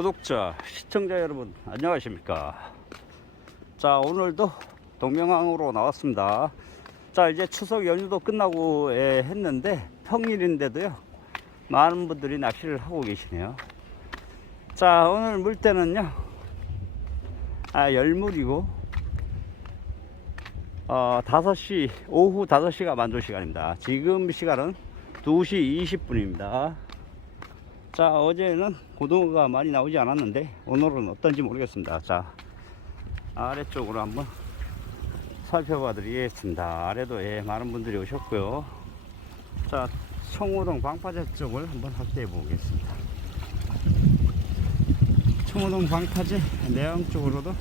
구독자, 시청자 여러분, 안녕하십니까. 자, 오늘도 동명항으로 나왔습니다. 자, 이제 추석 연휴도 끝나고 예, 했는데 평일인데도요, 많은 분들이 낚시를 하고 계시네요. 자, 오늘 물때는요, 아, 열물이고, 어, 5시, 오후 5시가 만조 시간입니다. 지금 시간은 2시 20분입니다. 자 어제는 고등어가 많이 나오지 않았는데 오늘은 어떤지 모르겠습니다. 자 아래쪽으로 한번 살펴봐 드리겠습니다. 아래도 예, 많은 분들이 오셨고요. 자 청호동 방파제 쪽을 한번 확대해 보겠습니다. 청호동 방파제 내양 쪽으로도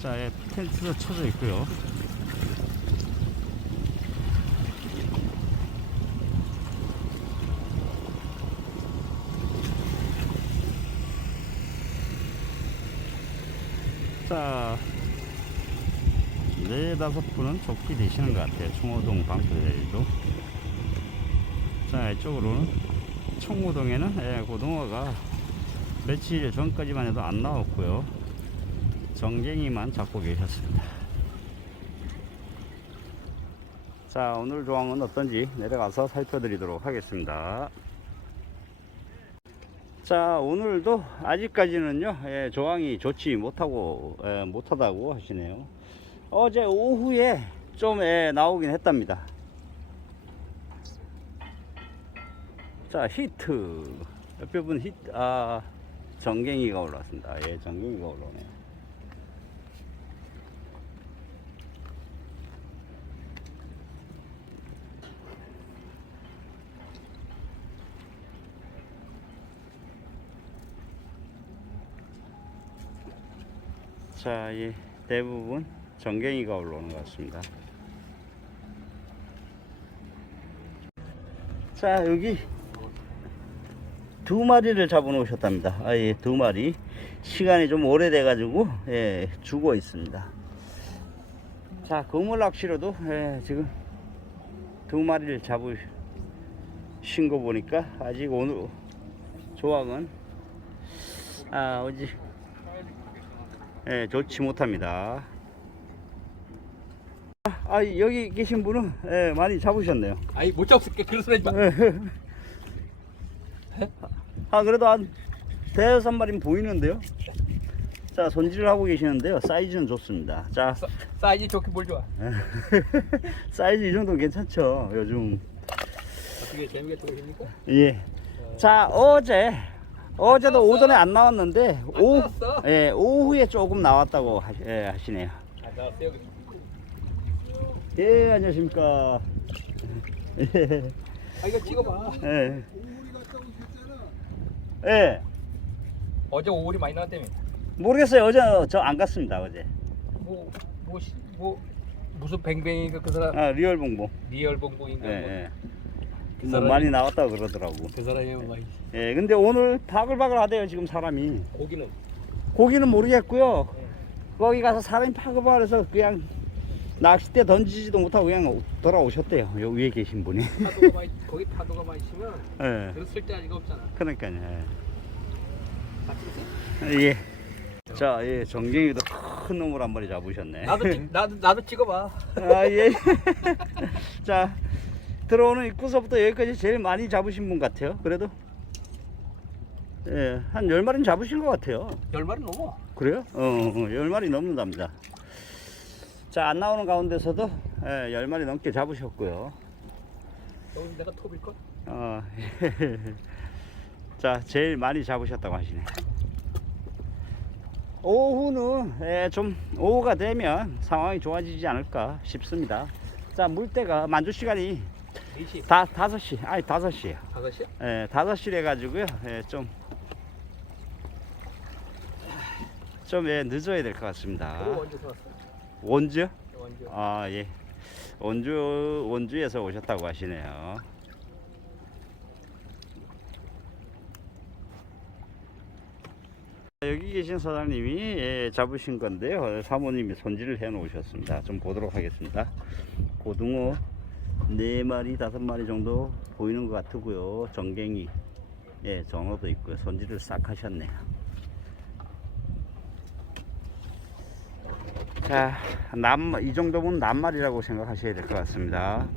자 예, 텐트도 쳐져 있고요 자, 네 다섯 분은 좋게 되시는 것 같아요. 청호동 방패대도. 자, 이쪽으로는 청호동에는 예, 고등어가 며칠 전까지만 해도 안 나왔고요. 정갱이만 잡고 계셨습니다. 자, 오늘 조항은 어떤지 내려가서 살펴드리도록 하겠습니다. 자 오늘도 아직까지는요 예, 조항이 좋지 못하고 예, 못하다고 하시네요 어제 오후에 좀 예, 나오긴 했답니다. 자 히트. 옆에 분 히트 아 정갱이가 올라왔습니다. 예 정갱이가 올라오네요. 자, 이 대부분 정갱이가 올라오는 것 같습니다. 자, 여기 두 마리를 잡아 놓으셨답니다. 아, 예, 두 마리. 시간이 좀 오래돼 가지고, 예, 죽어 있습니다. 자, 그물 낚시로도, 예, 지금 두 마리를 잡으신 거 보니까 아직 오늘 조항은, 아, 어지, 예, 좋지 못합니다. 아, 여기 계신 분은 예, 많이 잡으셨네요. 아니 못 잡을게 그런 소리 하지 마. 아, 그래도 한 대여섯 마리는 보이는데요. 자, 손질을 하고 계시는데요. 사이즈는 좋습니다. 자, 사- 사이즈 좋게 뭘 좋아. 사이즈 이 정도 는 괜찮죠. 요즘. 어떻게 재미가 좋으십니까? 예. 자, 어제 어제도 나왔어? 오전에 안 나왔는데 안 오, 나왔어? 예, 오후에 조금 나왔다고 하시, 예, 하시네요. 아 나왔어요. 예, 안녕하십니까. 예. 아 이거 찍어봐. 예. 예. 어제 오울이 많이 나왔다며. 모르겠어요. 어제 저 안 갔습니다. 어제. 뭐뭐 뭐, 시- 뭐 무슨 뱅뱅이가 그 사람 아 리얼 봉봉. 리얼 봉봉인가 예, 뭐. 예. 그 뭐 사람이- 많이 나왔다 고 그러더라고. 그 사람이 많이 예, 근데 오늘 바글바글 하대요 지금 사람이. 고기는 고기는 모르겠고요. 거기 가서 사람이 파글바글해서 그냥 낚싯대 던지지도 못하고 그냥 돌아오셨대요. 요 위에 계신 분이. 파도가 많이 거기 파도가 많이 치면 예. 그런 쓸데아리가 없잖아. 그러니까요. 예. 다 찍으세요? 예. 자, 예, 정갱이도 큰 놈을 한 마리 잡으셨네. 나도 찍 나도 나도 찍어봐. 아, 예. 자, 들어오는 입구서부터 여기까지 제일 많이 잡으신 분 같아요. 그래도. 예, 한 10마리는 잡으신 것 같아요. 열 마리 넘어. 그래요? 어, 어 10마리 넘는답니다. 자, 안 나오는 가운데서도 예, 10마리 넘게 잡으셨고요. 여기 내가 톱일 걸? 어, 자, 제일 많이 잡으셨다고 하시네. 오후는 예, 좀 오후가 되면 상황이 좋아지지 않을까 싶습니다. 자, 물때가 만조 시간이 4시. 다 다섯 시, 아니 다섯 시요. 5시? 예, 다섯 시래 가지고요. 예, 좀. 좀 예, 늦어야 될 것 같습니다. 원주요? 언제? 아 예. 원주 원주에서 오셨다고 하시네요. 여기 계신 사장님이 예, 잡으신 건데요. 사모님이 손질을 해 놓으셨습니다. 좀 보도록 하겠습니다. 고등어 네 마리 다섯 마리 정도 보이는 것 같고요. 정갱이 예, 전어도 있고요. 손질을 싹 하셨네요. 자, 남, 이 정도면 낱말이라고 생각하셔야 될 것 같습니다.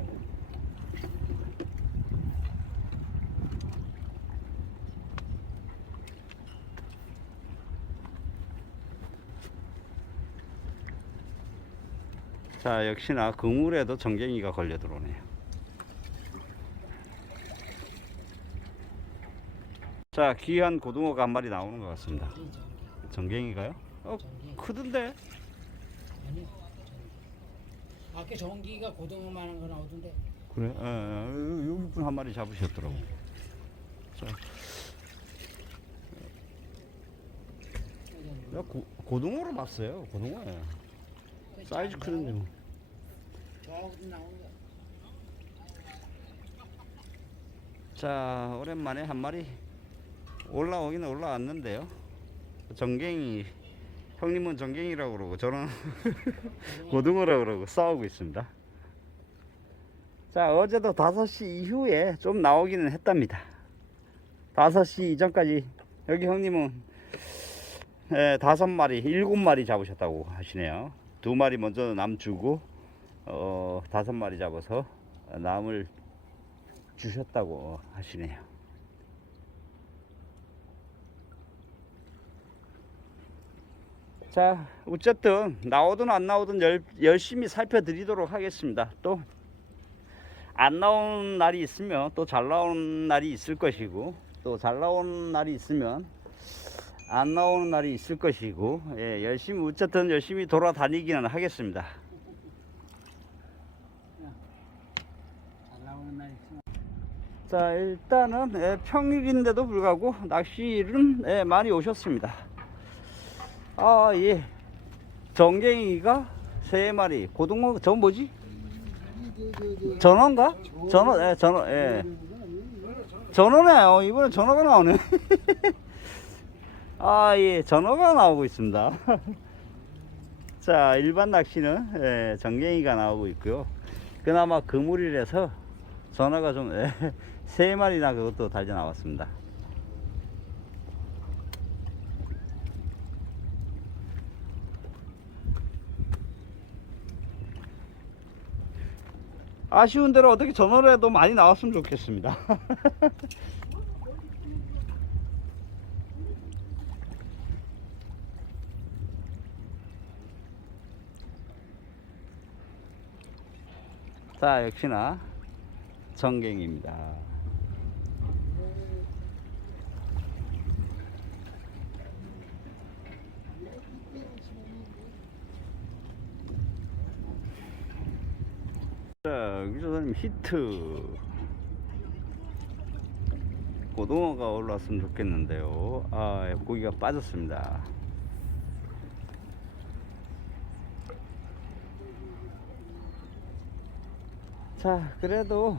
자, 역시나 그물에도 정갱이가 걸려 들어오네요. 자, 귀한 고등어가 한 마리 나오는 것 같습니다. 정갱이가요? 어, 크던데? 아니 아까 전기가 고등어만 한 거 나오던데 그래? 예, 예, 여기 분 한 마리 잡으셨더라고. 자, 야, 고, 고등어로 봤어요. 고등어. 사이즈 크는데 뭐. 나오는 거 자, 오랜만에 한 마리 올라오긴 올라왔는데요. 정갱이, 형님은 정갱이라고 그러고 저는 고등어라고 그러고 싸우고 있습니다. 자, 어제도 5시 이후에 좀 나오기는 했답니다. 5시 이전까지 여기 형님은 에, 다섯 마리, 일곱 마리 잡으셨다고 하시네요. 두 마리 먼저 남 주고 어, 다섯 마리 잡아서 남을 주셨다고 하시네요. 자, 어쨌든 나오든 안 나오든 열, 열심히 살펴드리도록 하겠습니다. 또 안 나오는 날이 있으면 또 잘 나오는 날이 있을 것이고 또 잘 나오는 날이 있으면 안 나오는 날이 있을 것이고 예, 열심히 어쨌든 열심히 돌아다니기는 하겠습니다. 자 일단은 예, 평일인데도 불구하고 낚시는 예, 많이 오셨습니다. 아 예, 정갱이가 세 마리, 고등어 저 뭐지? 전어인가? 전어, 예, 전어, 예. 전어네요. 이번에 전어가 나오네. 아, 예, 전어가 나오고 있습니다. 자, 일반 낚시는 예, 정갱이가 나오고 있고요. 그나마 그물이라서 전어가 좀, 예, 세 마리나 그것도 달려 나왔습니다. 아쉬운 대로 어떻게 해도 많이 나왔으면 좋겠습니다. 자, 역시나 정갱입니다. 자, 여기서 히트. 고등어가 올라왔으면 좋겠는데요. 아, 고기가 빠졌습니다. 자, 그래도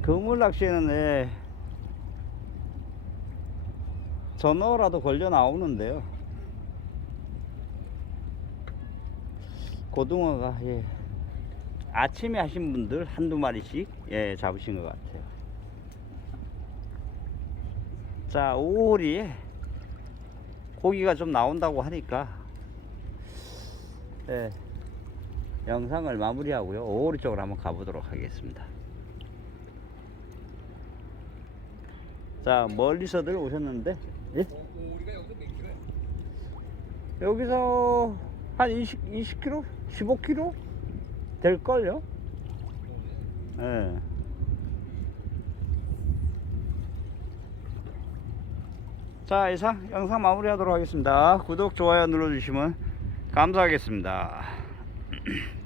그물 낚시에는 예, 전어라도 걸려 나오는데요. 고등어가 예, 아침에 하신 분들 한두 마리씩 예, 잡으신 것 같아요. 자, 5월이 고기가 좀 나온다고 하니까 예, 영상을 마무리하고요. 5월이 쪽으로 한번 가보도록 하겠습니다. 자, 멀리서들 오셨는데 예? 여기서 한 20, 20km? 15km? 될걸요? 예. 자, 이상 영상 마무리하도록 하겠습니다. 구독, 좋아요 눌러주시면 감사하겠습니다.